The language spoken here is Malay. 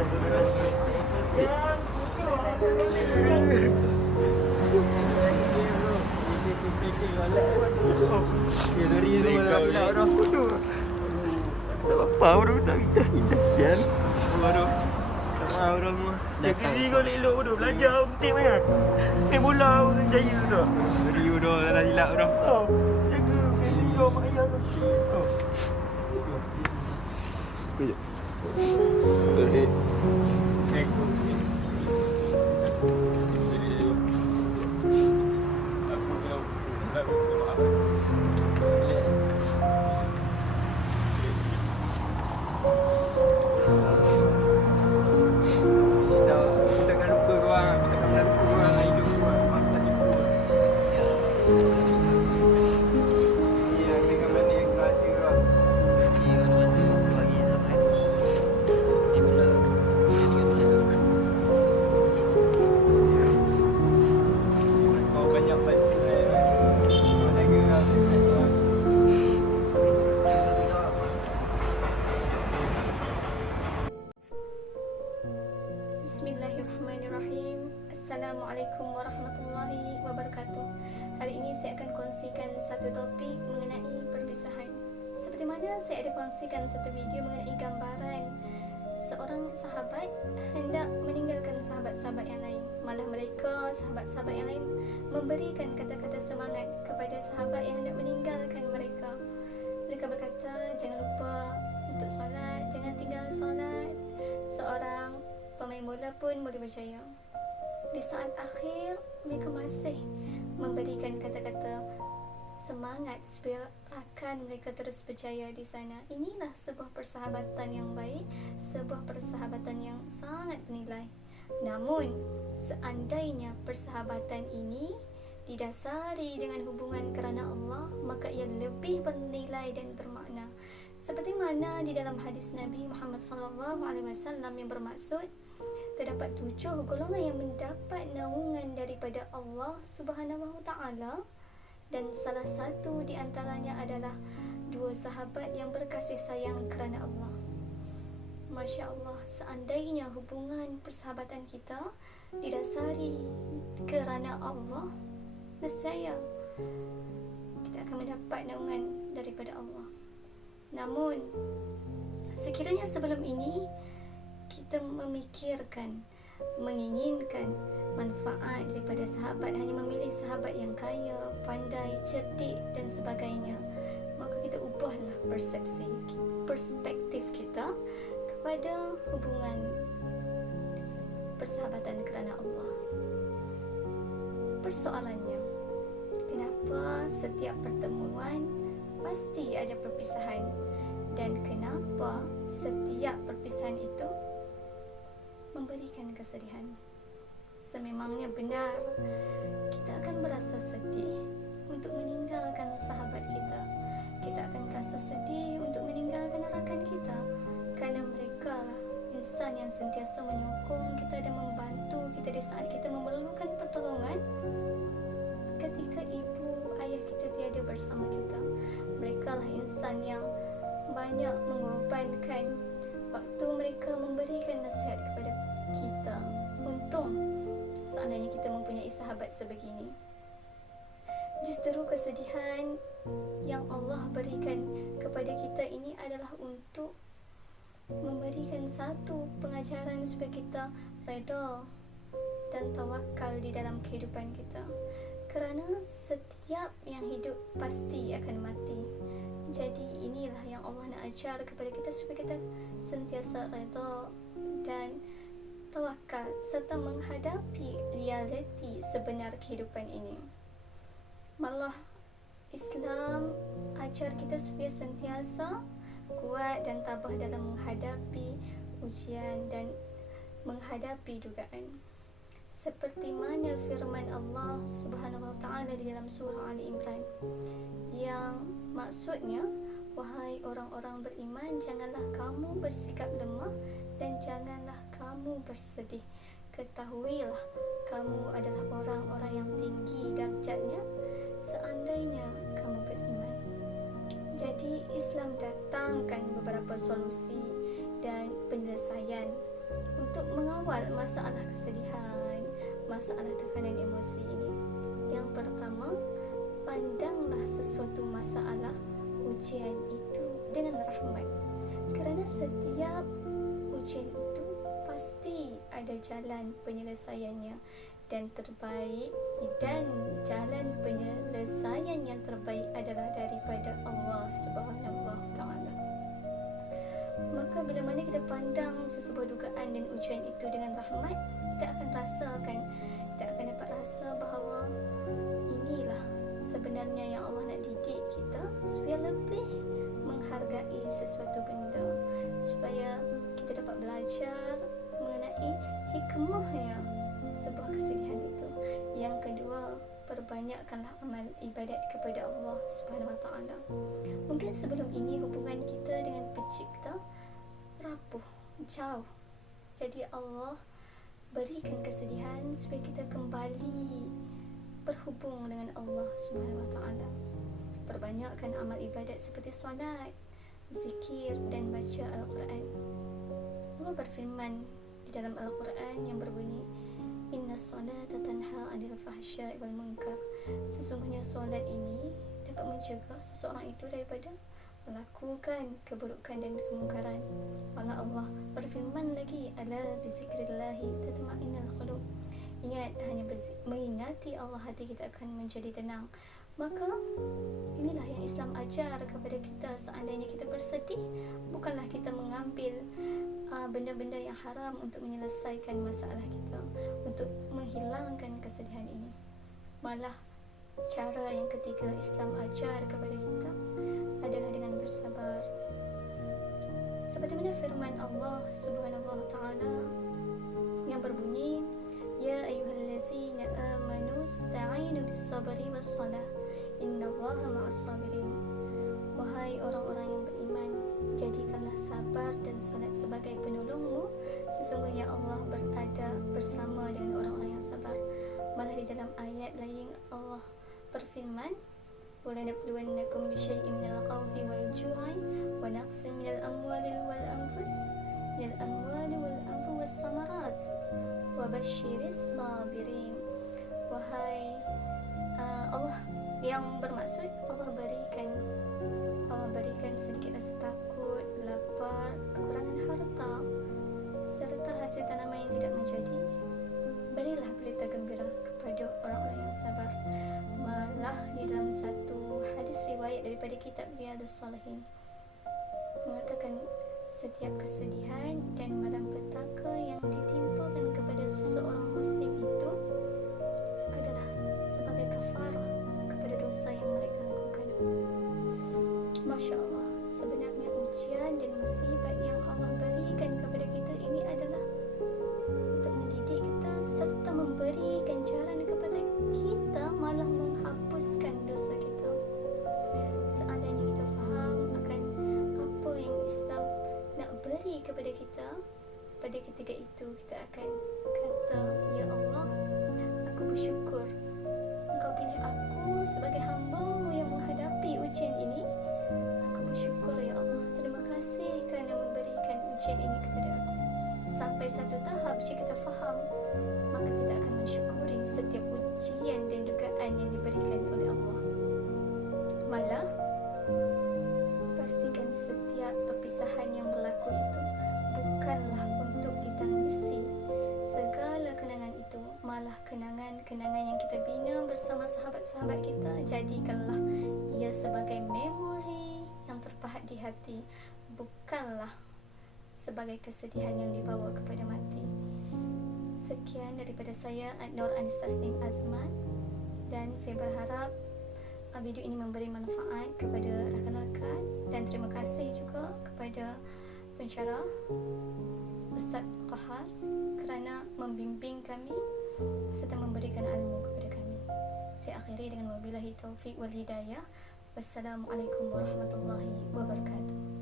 Apa bro, tak indah sial. Bro. Tak orang mah. Jaga diri kau elok bro, belajar penting banget. Main bola pun jaya tu. Beri bro, dah hilap bro. Oh, jaga family kau, mak ayah kau. Oh. Kejap. Okey. Bismillahirrahmanirrahim. Assalamualaikum warahmatullahi wabarakatuh. Hari ini saya akan kongsikan satu topik mengenai perpisahan. Seperti mana saya ada kongsikan satu video mengenai gambaran seorang sahabat hendak meninggalkan sahabat-sahabat yang lain. Malah mereka, sahabat-sahabat yang lain, memberikan kata-kata semangat kepada sahabat yang hendak meninggalkan mereka. Mereka berkata, jangan lupa untuk solat, jangan tinggal solat. Seorang pemain bola pun boleh berjaya. Di saat akhir, mereka masih memberikan kata-kata semangat supaya rakan mereka terus berjaya di sana. Inilah sebuah persahabatan yang baik, sebuah persahabatan yang sangat bernilai. Namun, seandainya persahabatan ini didasari dengan hubungan kerana Allah, maka ia lebih bernilai dan bermakna. Seperti mana di dalam hadis Nabi Muhammad SAW yang bermaksud, terdapat 7 golongan yang mendapat naungan daripada Allah Subhanahu Wa Taala, dan salah satu di antaranya adalah 2 sahabat yang berkasih sayang kerana Allah. Masya Allah, seandainya hubungan persahabatan kita didasari kerana Allah, nescaya kita akan mendapat naungan daripada Allah. Namun, sekiranya sebelum ini kita memikirkan, menginginkan manfaat daripada sahabat, hanya memilih sahabat yang kaya, pandai, cerdik dan sebagainya, maka kita ubahlah perspektif kita kepada hubungan persahabatan kerana Allah. Persoalannya, kenapa setiap pertemuan pasti ada perpisahan, dan kenapa setiap perpisahan itu memberikan kesedihan? Sememangnya benar kita akan merasa sedih untuk meninggalkan sahabat kita. Kita akan merasa sedih untuk meninggalkan rakan kita, kerana mereka lah insan yang sentiasa menyokong kita dan membantu kita di saat kita memerlukan pertolongan. Ketika ibu ayah kita tiada bersama kita, mereka lah insan yang banyak mengorbankan waktu mereka memberikan nasihat kepada kita. Untung seandainya kita mempunyai sahabat sebegini. Justru kesedihan yang Allah berikan kepada kita ini adalah untuk memberikan satu pengajaran supaya kita reda dan tawakal di dalam kehidupan kita. Kerana setiap yang hidup pasti akan mati. Jadi inilah yang Allah nak ajar kepada kita supaya kita sentiasa reda dan tawakal serta menghadapi realiti sebenar kehidupan ini. Malah Islam ajar kita supaya sentiasa kuat dan tabah dalam menghadapi ujian dan menghadapi dugaan. Seperti mana firman Allah Subhanahu Wa Taala di dalam surah Ali Imran, yang maksudnya, wahai orang-orang beriman, janganlah kamu bersikap lemah dan janganlah kamu bersedih. Ketahuilah kamu adalah orang-orang yang tinggi darjatnya seandainya kamu beriman. Jadi Islam datangkan beberapa solusi dan penyelesaian untuk mengawal masalah kesedihan, masalah tekanan emosi ini. Yang pertama, pandanglah sesuatu masalah ujian itu dengan rahmat. Kerana setiap ujian itu pasti ada jalan penyelesaiannya, dan jalan penyelesaian yang terbaik adalah daripada Allah Subhanahu wa taala. Maka bila mana kita pandang sesebuah dugaan dan ujian itu dengan rahmat, kita akan dapat rasa bahawa inilah sebenarnya yang Allah nak didik kita supaya lebih menghargai sesuatu benda, supaya kita dapat belajar mengenai hikmahnya sebuah kesedihan itu. Yang kedua, perbanyakkanlah amal ibadat kepada Allah Subhanahu wa taala. Mungkin sebelum ini hubungan kita dengan Pencipta rapuh, jauh. Jadi Allah berikan kesedihan supaya kita kembali berhubung dengan Allah Subhanahu wa taala. Perbanyakkan amal ibadat seperti solat, zikir dan baca Al-Quran. Allah berfirman di dalam Al-Quran yang berbunyi, Inna solata tanha 'anil fahsya'i wal munkar. Sesungguhnya solat ini dapat mencegah seseorang itu daripada melakukan keburukan dan kemungkaran. Malah Allah berfirman lagi, ala bizikrillahi tatma'innul qulub. Ingat, hanya mengingati Allah hati kita akan menjadi tenang. Maka inilah yang Islam ajar kepada kita. Seandainya kita bersedih, bukanlah kita mengambil benda-benda yang haram untuk menyelesaikan masalah kita, untuk menghilangkan kesedihan ini. Malah cara yang ketiga Islam ajar kepada kita adalah dengan bersabar. Seperti mana firman Allah Subhanahu wa taala yang berbunyi, ya ayyuhallazina amanu ista'inu bis-sabri was-salah innallaha ma'as-sabirin. Wahai orang-orang yang beriman, jadikanlah sabar dan solat sebagai penolongmu. Sesungguhnya Allah berada bersama dengan orang-orang yang sabar. Malah di dalam ayat lain Allah berfirman, وَلَنَبْلُوَنَّكُمْ بِشَيْءٍ مِنَ الْخَوْفِ وَالْجُوعِ وَنَقْصٍ مِنَ الْأَمْوَالِ وَالْأَنْفُسِ وَالثَّمَرَاتِ وَبَشِّرِ الصَّابِرِينَ. Wahai Allah, yang bermaksud Allah berikan sedikit rasa takut, lapar, kekurangan harta serta hasil tanaman yang tidak menjadi. Berilah berita gembira kepada orang-orang yang sabar. Malah di dalam satu hadis riwayat daripada kitab Riyadhus Shalihin mengatakan, setiap kesedihan dan malapetaka yang ditimpakan kepada seseorang muslim itu adalah sebagai kafarah kepada dosa yang mereka lakukan. Masya Allah, sebenarnya ujian dan musibat yang Allah berikan kepada kita ini adalah untuk mendidik kita serta memberi ganjaran kepada kita, malah menghapuskan dosa kita. Seandainya kita faham akan apa yang Islam nak beri kepada kita, pada ketika itu kita akan kata, ya Allah, aku bersyukur Engkau pilih aku sebagai hamba-Mu yang menghadapi ujian ini. Aku bersyukur ya Allah, terima kasih kerana memberikan ujian ini kepada aku. Sampai satu tahap jika kita faham, maka kita akan mensyukuri setiap ujian dan dugaan yang diberikan oleh Allah. Malah pastikan setiap perpisahan yang berlaku itu bukanlah untuk ditangisi. Segala kenangan itu malah kenangan-kenangan yang kita bina bersama sahabat-sahabat kita, jadikanlah ia sebagai memori yang terpahat di hati, bukanlah sebagai kesedihan yang dibawa kepada mati. Sekian daripada saya, Nur Anis Tasnim Azman, dan saya berharap video ini memberi manfaat kepada rakan-rakan, dan terima kasih juga kepada pensyarah Ustaz Qahar kerana membimbing kami serta memberikan ilmu kepada kami. Saya akhiri dengan wabillahi taufiq wal hidayah. Wassalamualaikum warahmatullahi wabarakatuh.